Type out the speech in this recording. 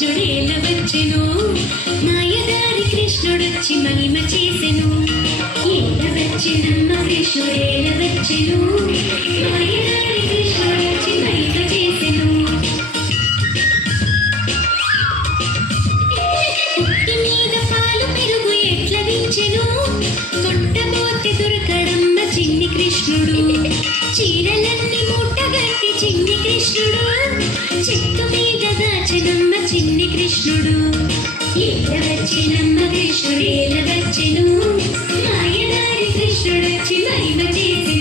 కృష్ణుడేల వచ్చెను మాయదారి కృష్ణుడొచ్చి మహిమ చేసెను ఏల వచ్చెనమ్మ కృష్ణుడేల వచ్చెను మాయదారి కృష్ణుడొచ్చి మహిమ చేసెను పుట్టి మీద పాలు పెరుగు ఎట్ల దించెను కొట్టబోతే దొరకడమ్మ చిన్ని కృష్ణుడు చీరలన్నీ మూటగట్టి చిన్ని కృష్ణుడు చెట్టు మీద దాచెనమ్మ చిన్ని కృష్ణుడు ఏల వచ్చెనమ్మ కృష్ణుడేల వచ్చెను మాయదారి కృష్ణుడొచ్చి మహిమ చేసెను